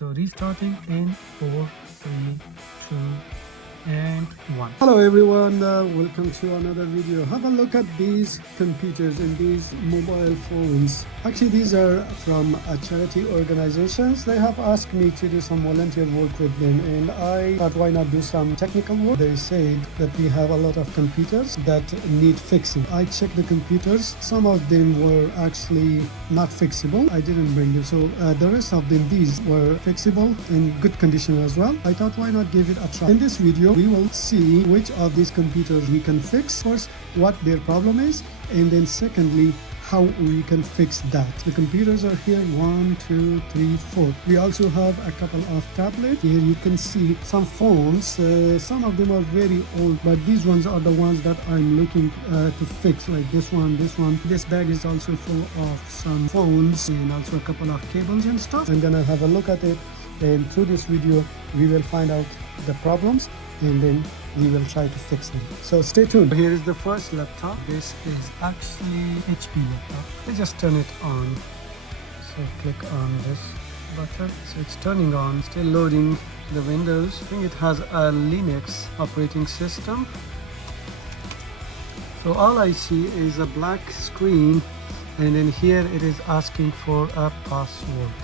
So restarting in 4, 3, 2, and 1. Hello everyone, welcome to another video. Have a look at these computers and these mobile phones. Actually, these are from charity organizations. They have asked me to do some volunteer work with them, and I thought, why not do some technical work? They said that we have a lot of computers that need fixing. I checked the computers. Some of them were actually not fixable. I didn't bring them, so the rest of them, these were fixable in good condition as well. I thought, why not give it a try? In this video we will see which of these computers we can fix. First, what their problem is, and then secondly, how we can fix that. The computers are here, 1, 2, 3, 4. We also have a couple of tablets. Here you can see some phones. Some of them are very old, but these ones are the ones that I'm looking to fix, like this one, this one. This bag is also full of some phones and also a couple of cables and stuff. I'm gonna have a look at it, and through this video we will find out the problems, and then we will try to fix them. So stay tuned. Here is the first laptop. This is actually HP laptop. I just turn it on. So click on this button. So it's turning on, still loading the Windows. I think it has a Linux operating system. So all I see is a black screen, and then here it is asking for a password,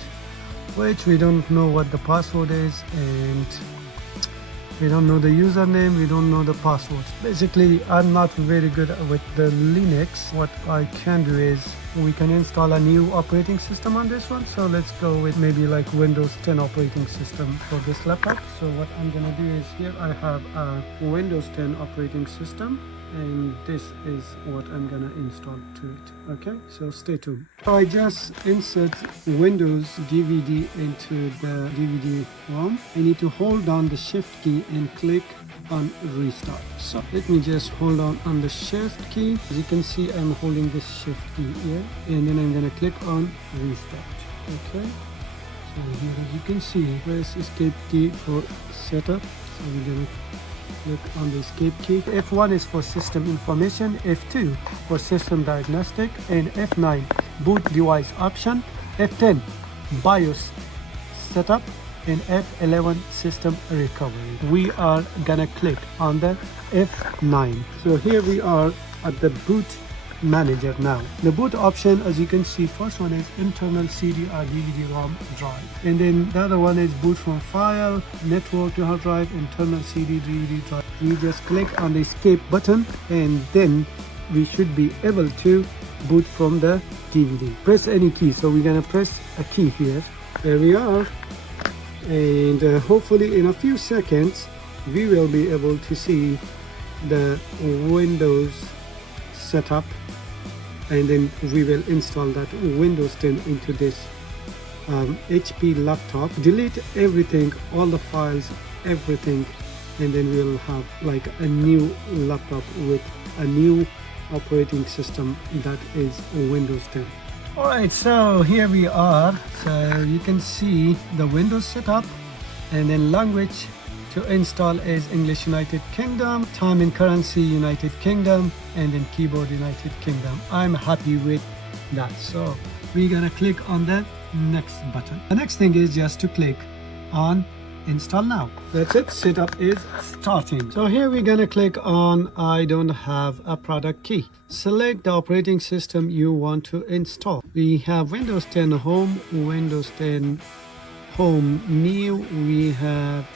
which we don't know what the password is, and we don't know the username, we don't know the password. Basically, I'm not very good with the Linux. What I can do is we can install a new operating system on this one. So let's go with maybe like Windows 10 operating system for this laptop. So what I'm gonna do is, here I have a Windows 10 operating system, and this is what I'm gonna install to it. Okay, so stay tuned. So I just insert Windows DVD into the DVD ROM. I need to hold down the shift key and click on restart. So let me just hold on the shift key. As you can see, I'm holding this shift key here, and then I'm gonna click on restart. Okay, so here, as you can see, press escape key for setup. So we're gonna click on the escape key. F1 is for system information, F2 for system diagnostic, and F9 boot device option, F10 BIOS setup, and F11 system recovery. We are gonna click on the F9. So here we are at the boot manager now. The boot option, as you can see, first one is internal CD or DVD-ROM drive, and then the other one is boot from file, network to hard drive, internal CD, DVD drive. We just click on the escape button, and then we should be able to boot from the DVD. Press any key. So we're gonna press a key here. There we are, and hopefully in a few seconds we will be able to see the Windows setup, and then we will install that Windows 10 into this HP laptop. Delete everything, all the files, everything, and then we'll have like a new laptop with a new operating system that is Windows 10. Alright, so here we are. So you can see the Windows setup, and then language to install is English United Kingdom, time and currency United Kingdom, and then keyboard United Kingdom. I'm happy with that. So we're gonna click on the next button. The next thing is just to click on install now. That's it, setup is starting. So here we're gonna click on I don't have a product key. Select the operating system you want to install. We have Windows 10 Home, Windows 10 Home New, we have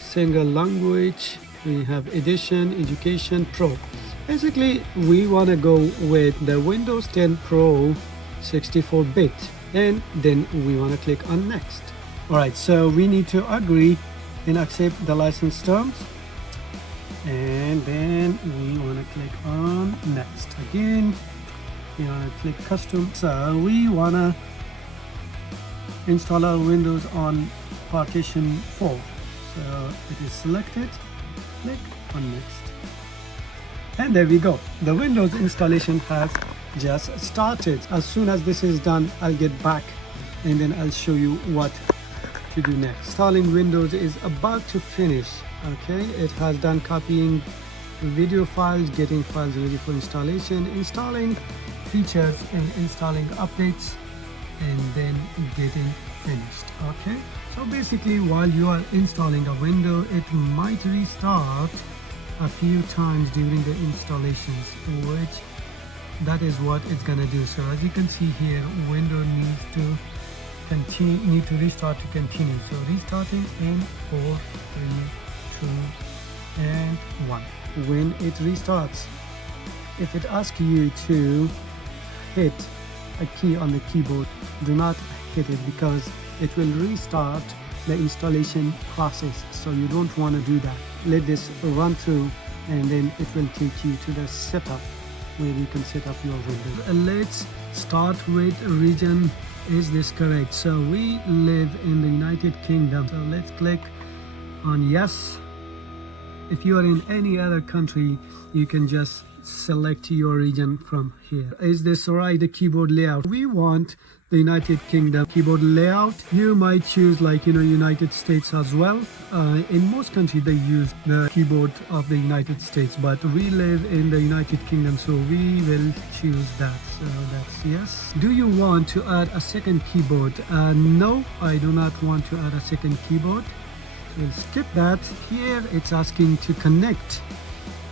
single language, we have edition, education, pro. Basically we want to go with the Windows 10 Pro 64-bit, and then we want to click on next. Alright, so we need to agree and accept the license terms, and then we want to click on next. Again, we want to click custom. So we want to install our Windows on partition 4. So it is selected, click on next, and there we go. The Windows installation has just started. As soon as this is done, I'll get back and then I'll show you what to do next. Installing Windows is about to finish. Okay, it has done copying video files, getting files ready for installation, installing features and installing updates, and then getting finished. Okay, So basically, while you are installing a window, it might restart a few times during the installations, which that is what it's gonna do. So as you can see here, window needs to restart to continue. So restarting in 4, 3, 2, and 1. When it restarts, if it asks you to hit a key on the keyboard, do not hit it because it will restart the installation process. So you don't want to do that. Let this run through and then it will take you to the setup where you can set up your window. Let's start with region. Is this correct? So we live in the United Kingdom. So let's click on yes. If you are in any other country, you can just select your region from here. Is this right? The keyboard layout. We want the United Kingdom keyboard layout. You might choose like, United States as well. In most countries they use the keyboard of the United States, but we live in the United Kingdom, so we will choose that. So that's yes. Do you want to add a second keyboard? No, I do not want to add a second keyboard. We'll skip that. Here it's asking to connect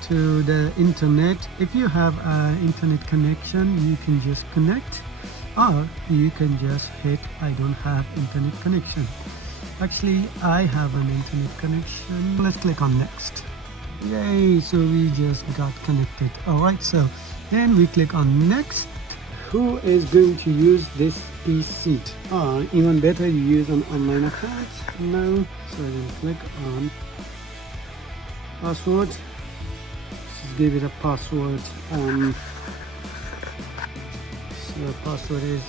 to the internet. If you have an internet connection, you can just connect, or you can just hit I don't have internet connection. Actually, I have an internet connection. Let's click on next. Yay, so we just got connected. All right, so then we click on next. Who is going to use this PC? Even better, you use an online account. No, so then click on password. Just give it a password. So the password is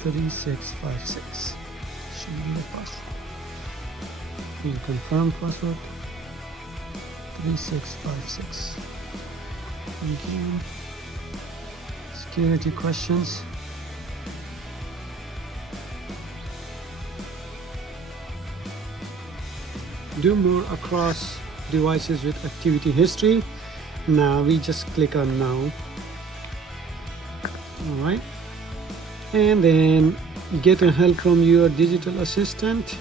3656. Should be the password. You confirm password 3656. Thank you. Security questions. Do more across devices with activity history. Now we just click on now. All right, and then get a help from your digital assistant.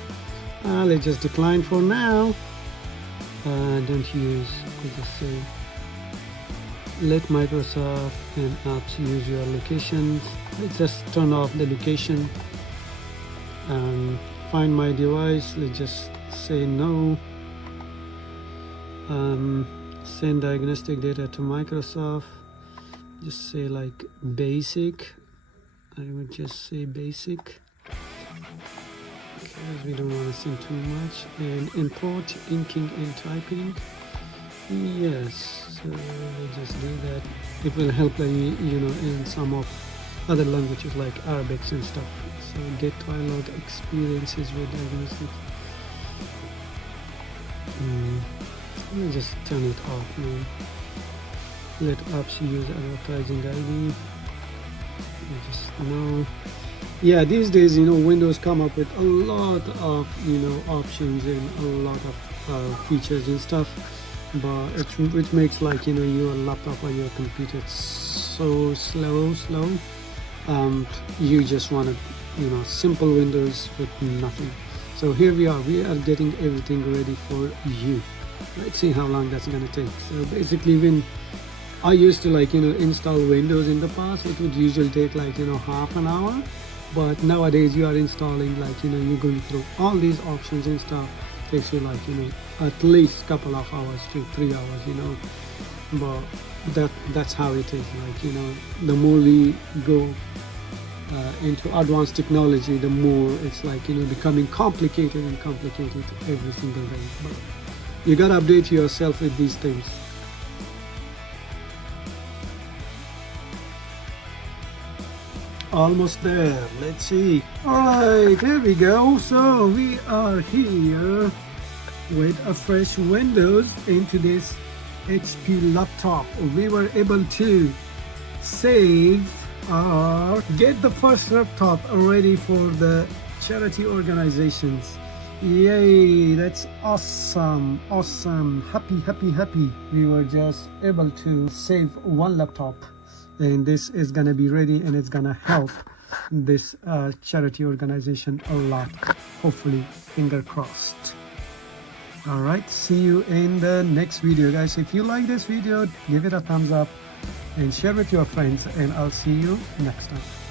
Let's just decline for now. Don't use. Let's just say let Microsoft and apps use your locations. Let's just turn off the location. Find my device. Let's just say no. Send diagnostic data to Microsoft. Just say like basic. I would just say basic because we don't want to send too much. And import inking and typing. Yes, so we'll just do that. It will help in some of other languages like Arabic and stuff. So get download experiences with diagnostic. Let me just turn it off now. Let apps use advertising ID. Just no. Yeah, these days Windows come up with a lot of options and a lot of features and stuff, but it makes like your laptop or your computer so slow. You just want simple Windows with nothing. So here we are getting everything ready for you. Let's see how long that's gonna take. So basically, when I used to install Windows in the past, it would usually take half an hour, but nowadays you are installing you're going through all these options and stuff. Takes you at least couple of hours to 3 hours, but that's how it is. The more we go into advanced technology, the more it's becoming complicated every single day. But you gotta update yourself with these things. Almost there. Let's see. All right, here we go. So we are here with a fresh Windows into this HP laptop. We were able to save or get the first laptop ready for the charity organizations. Yay, that's awesome. Happy. We were just able to save one laptop, and this is gonna be ready, and it's gonna help this charity organization a lot, hopefully, finger crossed. All right, see you in the next video, guys. If you like this video, give it a thumbs up and share with your friends, and I'll see you next time.